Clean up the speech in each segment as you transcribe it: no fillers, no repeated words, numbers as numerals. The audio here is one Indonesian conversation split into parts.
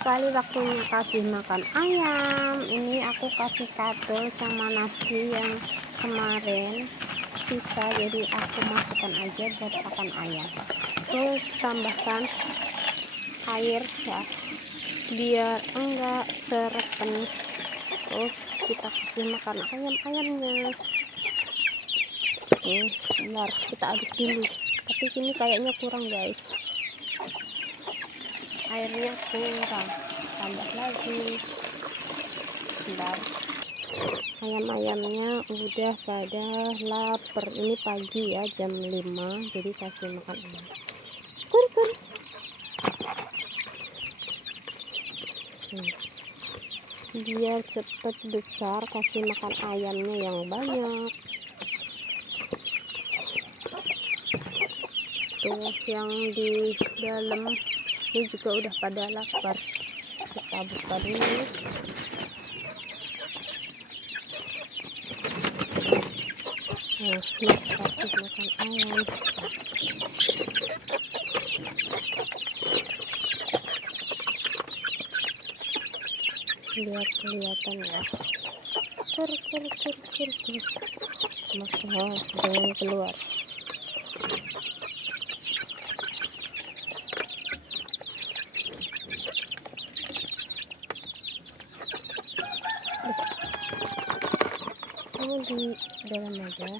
kali waktunya kasih makan ayam. Ini aku kasih kado sama nasi yang kemarin sisa, jadi aku masukkan aja buat makan ayam. Terus tambahkan air ya, biar enggak seret penuh. Terus kita kasih makan ayamnya. Sebentar kita aduk dulu, tapi ini kayaknya kurang guys, airnya kurang, tambah lagi. Bentar, ayam-ayamnya udah pada lapar. Ini pagi ya, jam 5, jadi kasih makan ayam. Kur. Biar cepet besar, kasih makan ayamnya yang banyak. Tuh yang di dalam ini juga udah pada lapar. Kita buka dulu. Nah, ini kasih makan ayam. Biar kelihatan ya. Kur. Masuk, jangan keluar. Kamu di dalam aja.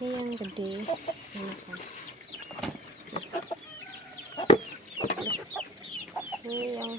Ini yang gede makan. Ini yang